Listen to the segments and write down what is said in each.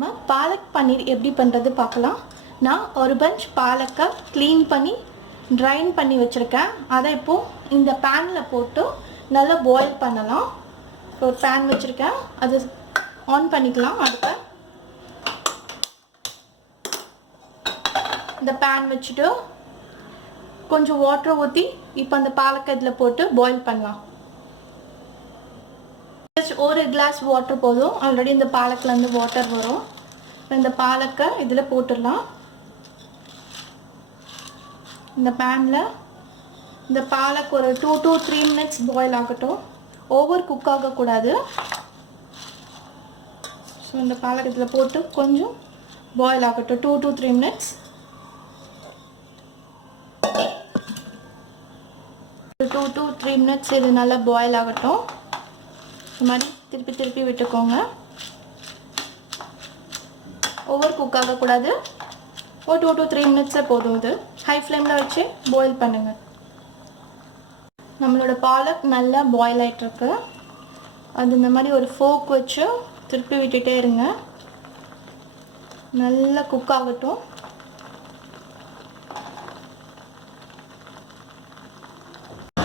நம்ம பாலக் பன்னீர் எப்படி பண்ணுறது பார்க்கலாம். நான் ஒரு பஞ்ச் பாலக்கை க்ளீன் பண்ணி ட்ரைன் பண்ணி வச்சுருக்கேன். அதை இப்போது இந்த பேனில் போட்டு நல்லா பாயில் பண்ணலாம். ஒரு பேன் வச்சுருக்கேன், அது ஆன் பண்ணிக்கலாம். அடுத்து இந்த பேன் வச்சுட்டு கொஞ்சம் வாட்டர் ஊற்றி இப்போ அந்த பாலக்கை இதில் போட்டு பாயில் பண்ணலாம். ஒரு கிளாஸ் வாட்டர் போதும். ஆல்ரெடி இந்த பாலக்கிலேருந்து வாட்டர் வரும். இந்த பாலக்கை இதில் போட்டுடலாம். இந்த பேனில் இந்த பாலக் ஒரு 2 to 3 minutes பாயில் ஆகட்டும். ஓவர் குக் ஆகக்கூடாது. ஸோ இந்த பாலக் இதில் போட்டு கொஞ்சம் பாயில் ஆகட்டும் 2 to 3 minutes. 2 to 3 minutes இது நல்லா பாயில் ஆகட்டும். இந்த மாதிரி திருப்பி திருப்பி விட்டுக்கோங்க. ஓவர் குக் ஆகக்கூடாது. ஒரு 2 to 3 minutes போதும். இது ஹை ஃப்ளேமில் வச்சு பாயில் பண்ணுங்கள். நம்மளோட பாலக் நல்லா பாயில் ஆகிட்டுருக்கு. அது இந்த மாதிரி ஒரு ஃபோக் வச்சு திருப்பி விட்டுட்டே இருங்க. நல்லா குக் ஆகட்டும்.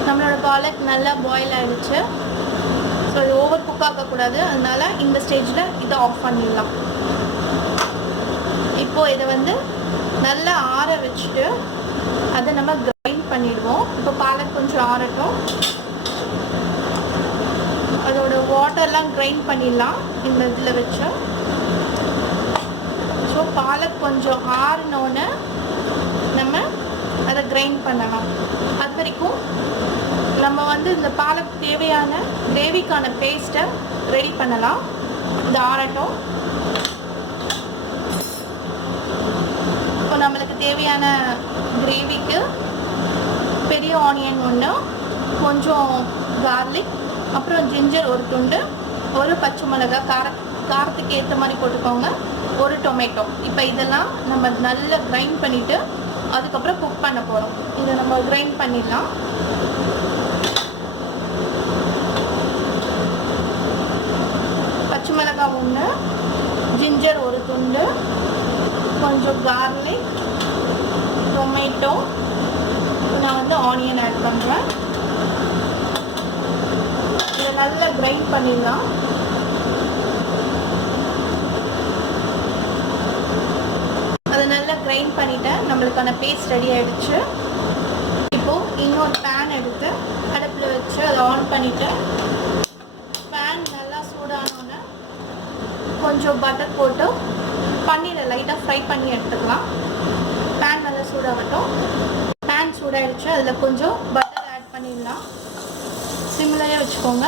நம்மளோட பாலக் நல்லா பாயில் ஆகிடுச்சு. ஸோ இது ஓவர் குக் ஆகக்கூடாது. அதனால் இந்த ஸ்டேஜில் இதை ஆஃப் பண்ணிடலாம். இப்போது இதை வந்து நல்லா ஆற வச்சுட்டு அதை நம்ம கிரைண்ட் பண்ணிடுவோம். இப்போ பாலக் கொஞ்சம் ஆறட்டும். அதோட வாட்டர்லாம் கிரைண்ட் பண்ணிடலாம் இந்த இதில் வச்சு. ஸோ பாலக் கொஞ்சம் ஆறினோன்னு நம்ம அதை கிரைண்ட் பண்ணலாம். அது வரைக்கும் நம்ம வந்து இந்த பாலக் தேவையான கிரேவிக்கான பேஸ்ட்டை ரெடி பண்ணலாம். இது ஆறட்டும். இப்போ நம்மளுக்கு தேவையான கிரேவிக்கு பெரிய ஆனியன் ஒன்று, கொஞ்சம் கார்லிக், அப்புறம் ஜிஞ்சர் ஒரு துண்டு, ஒரு பச்சை மிளகாய் காரத்துக்கு ஏற்ற மாதிரி போட்டுக்கோங்க, ஒரு டொமேட்டோ. இப்போ இதெல்லாம் நம்ம நல்லா கிரைண்ட் பண்ணிவிட்டு அதுக்கப்புறம் குக் பண்ண போகிறோம். இதை நம்ம கிரைண்ட் பண்ணிடலாம். பச்சை மிளகாய் ஒன்று, ஜிஞ்சர் ஒரு துண்டு, கொஞ்சம் கார்லிக், டொமேட்டோ, நான் வந்து ஆனியன் ஆட் பண்ணுறேன். இதை நல்லா கிரைண்ட் பண்ணிடலாம். அதை நல்லா கிரைண்ட் பண்ணிவிட்டேன். நம்மளுக்கான பேஸ்ட் ரெடி ஆகிடுச்சு. இப்போது இன்னொரு பேன் எடுத்து அடுப்பில் வச்சு அதை ஆன் பண்ணிவிட்டு பேன் நல்லா சூடானோன்னு கொஞ்சம் பட்டர் போட்டு பன்னீரை லைட்டாக ஃப்ரை பண்ணி எடுத்துக்கலாம். பேன் நல்லா சூடாகட்டும். பேன் சூடாகிடுச்சு. அதில் கொஞ்சம் பட்டர் ஆட் பண்ணிடலாம். சிம்லயே வச்சுக்கோங்க.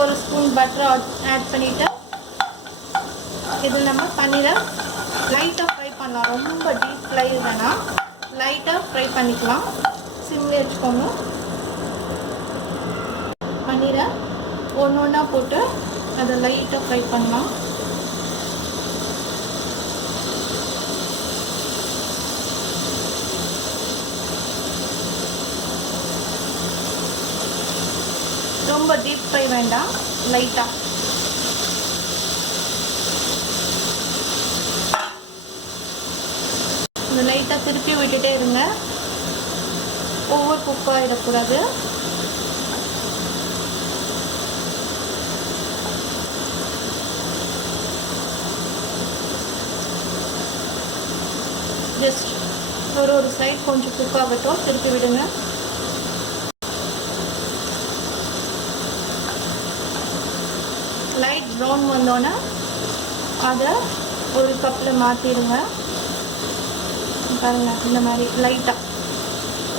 ஒரு ஸ்பூன் பட்டர் ஆட் பண்ணிவிட்டு இது நம்ம பன்னீரை லைட்டாக ஃப்ரை பண்ணலாம். ரொம்ப டீப் ஃப்ரை வேணாம், லைட்டாக ஃப்ரை பண்ணிக்கலாம். சிம்லேயே வச்சுக்கோங்க. பன்னீரை ஒன்று ஒன்றா போட்டு அதை லைட்டாக ஃப்ரை பண்ணலாம். ரொம்ப டீப் ஃப்ரை வேண்டாம், லைட்டாக. இந்த லைட்டாக திருப்பி விட்டுட்டே இருங்க. ஓவர் குக் ஆகிடக்கூடாது. ஜஸ்ட் ஒரு சைட் கொஞ்சம் குக் ஆகட்டும். திருப்பி விடுங்க. லைட் ப்ரௌன் வந்தோன்னே அதை ஒரு கப்பில் மாற்றிடுங்க. பாருங்கள், இந்த மாதிரி லைட்டாக.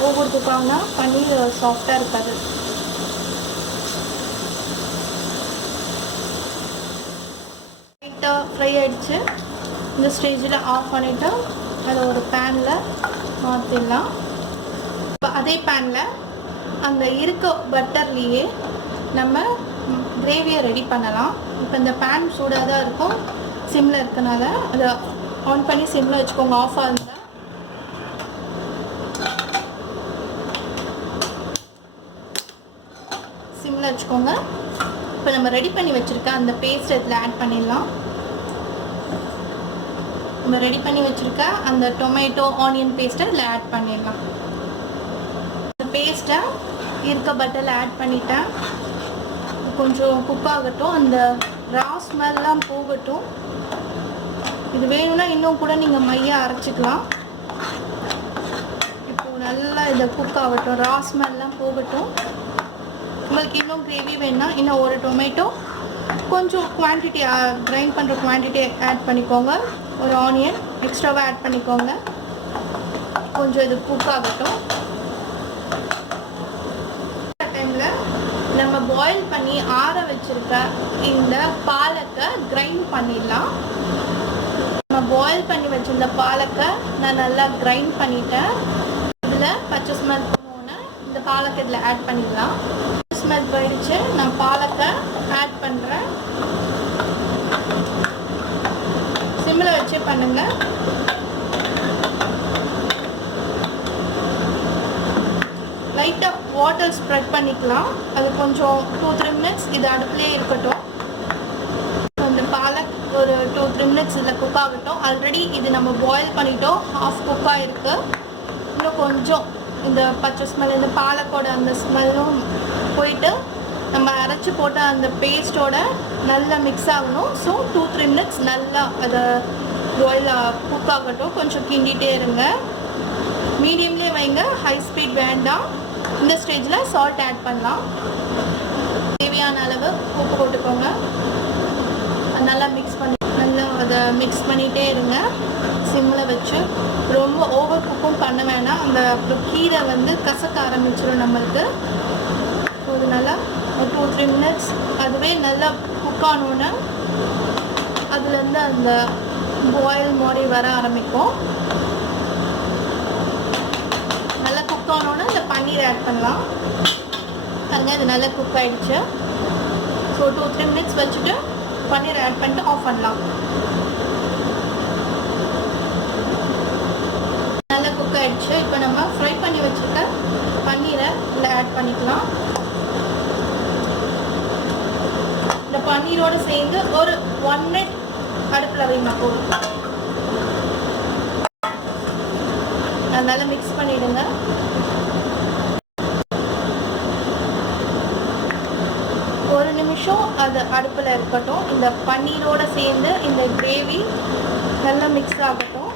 ஓவர் குக் ஆகுனா பன்னீர் சாஃப்டாக இருக்காது. லைட்டாக ஃப்ரை ஆகிடுச்சு. இந்த ஸ்டேஜில் ஆஃப் பண்ணிவிட்டு அதை ஒரு பேனில் மாற்றிடலாம். இப்போ அதே பேனில் அந்த இருக்க பட்டர்லேயே நம்ம கிரேவியை ரெடி பண்ணலாம். இப்போ இந்த பேன் சூடாக தான் இருக்கும். சிம்மில் இருக்கனால அதை ஆன் பண்ணி சிம்மில் வச்சுக்கோங்க. ஆஃப் ஆகுங்க. சிம்மில் வச்சுக்கோங்க. இப்போ நம்ம ரெடி பண்ணி வச்சுருக்க அந்த பேஸ்ட் இதில் ஆட் பண்ணிடலாம். நம்ம ரெடி பண்ணி வச்சுருக்க அந்த டொமேட்டோ ஆனியன் பேஸ்ட்டை இதில் ஆட் பண்ணிடலாம். இந்த பேஸ்ட்டை இருக்க பட்டரில் ஆட் பண்ணிட்டேன். கொஞ்சம் குக் ஆகட்டும், அந்த ரா ஸ்மெல்லாம் போகட்டும். இது வேணும்னா இன்னும் கூட நீங்கள் மையாக அரைச்சிக்கலாம். இப்போது நல்லா இதை குக் ஆகட்டும், ரா ஸ்மெல்லாம் போகட்டும். உங்களுக்கு இன்னும் கிரேவி வேணுன்னா இன்னும் ஒரு டொமேட்டோ, கொஞ்சம் குவான்டிட்டி கிரைண்ட் பண்ணுற குவான்டிட்டி ஆட் பண்ணிக்கோங்க. ஒரு ஆனியன் எக்ஸ்ட்ராவாக ஆட் பண்ணிக்கோங்க. கொஞ்சம் இது குக் ஆகட்டும். டைமில் நம்ம பாயில் பண்ணி ஆற வச்சுருக்க இந்த பாலக்கை கிரைண்ட் பண்ணிடலாம். நம்ம பாயில் பண்ணி வச்சுருந்த பாலக்கை நான் நல்லா கிரைண்ட் பண்ணிட்டேன். இதில் பச்சை ஸ்மெல் போனோன்னே இந்த பாலக்கை இதில் ஆட் பண்ணிடலாம். ஸ்மெல் போயிடுச்சு. நான் பாலக்கை ஆட் பண்ணுறேன். சிம்மில் வச்சு பண்ணுங்கள். லைட்டாக வாட்டர் ஸ்ப்ரெட் பண்ணிக்கலாம். அது கொஞ்சம் 2-3 மினிட்ஸ் இது அடுப்புலேயே இருக்கட்டும். அந்த பாலக் ஒரு 2-3 மினிட்ஸ் இதில் குக் ஆகட்டும். ஆல்ரெடி இது நம்ம பாயில் பண்ணிட்டோம், ஹாஃப் குக்காக இருக்குது. இன்னும் கொஞ்சம் இந்த பச்சை ஸ்மெல், இந்த பாலக்கோட அந்த ஸ்மெல்லும் போயிட்டு நம்ம அரைச்சி போட்ட அந்த பேஸ்ட்டோட நல்லா மிக்ஸ் ஆகணும். ஸோ 2-3 மினிட்ஸ் நல்லா அதை பாயில் குக் ஆகட்டும். கொஞ்சம் கிண்டிகிட்டே இருங்க. மீடியம்லேயே வைங்க, ஹை ஸ்பீட் வேண்டாம். இந்த ஸ்டேஜில் சால்ட் ஆட் பண்ணலாம். தேவையான அளவு உப்பு போட்டுக்கோங்க. நல்லா மிக்ஸ் பண்ணி நல்லா அதை மிக்ஸ் பண்ணிகிட்டே இருங்க சிம்மில் வச்சு. ரொம்ப ஓவர் குக்கும் பண்ண வேணாம். அந்த அப்புறம் கீரை வந்து கசக்க ஆரம்பிச்சிடும் நம்மளுக்கு. ஒரு நல்லா ஒரு 2-3 மினிட்ஸ் அதுவே நல்லா குக் ஆனோன்னே அதுலேருந்து அந்த பாயில் மாதிரி வர ஆரம்பிக்கும். நல்லா குக் ஆனோன்னே இந்த பன்னீர் ஆட் பண்ணலாம். அங்கே இது நல்லா குக் ஆகிடுச்சு. ஸோ 2-3 மினிட்ஸ் வச்சுட்டு பன்னீர் ஆட் பண்ணிட்டு ஆஃப் பண்ணலாம். நல்லா குக் ஆகிடுச்சு. இப்போ நம்ம ஃப்ரை பண்ணி வச்சுருக்க பன்னீரை இதில் ஆட் பண்ணிக்கலாம். இந்த பன்னீரோடு சேர்ந்து ஒரு 1 மினிட் அடுப்பில் வைமா போதும். அதனால மிக்ஸ் பண்ணிவிடுங்க. ஒரு நிமிஷம் அது அடுப்பில் இருக்கட்டும். இந்த பன்னீரோடு சேர்ந்து இந்த கிரேவி நல்லா மிக்ஸ் ஆகட்டும்.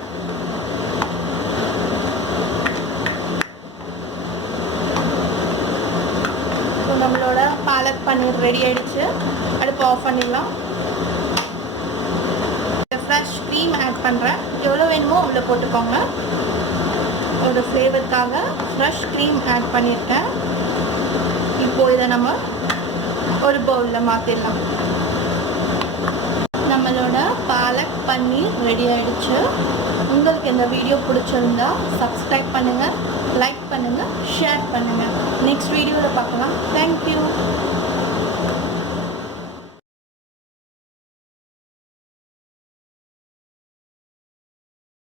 நம்மளோட பாலக் பன்னீர் ரெடி ஆயிடுச்சு. அடுப்பு ஆஃப் பண்ணிடலாம். ஃப்ரெஷ் க்ரீம் ஆட் பண்ணுறேன். எவ்வளோ வேணுமோ அவ்வளோ போட்டுக்கோங்க. ஒரு ஃப்ளேவருக்காக ஃப்ரெஷ் க்ரீம் ஆட் பண்ணியிருக்கேன். இப்போது இதை நம்ம ஒரு பவுலில் மாற்றிடலாம். நம்மளோட பாலக் பன்னீர் ரெடி ஆகிடுச்சு. உங்களுக்கு இந்த வீடியோ பிடிச்சிருந்தா சப்ஸ்கிரைப் பண்ணுங்கள், லைக் பண்ணுங்கள், ஷேர் பண்ணுங்கள். நெக்ஸ்ட் வீடியோவில் பார்க்கலாம். தேங்க்யூ.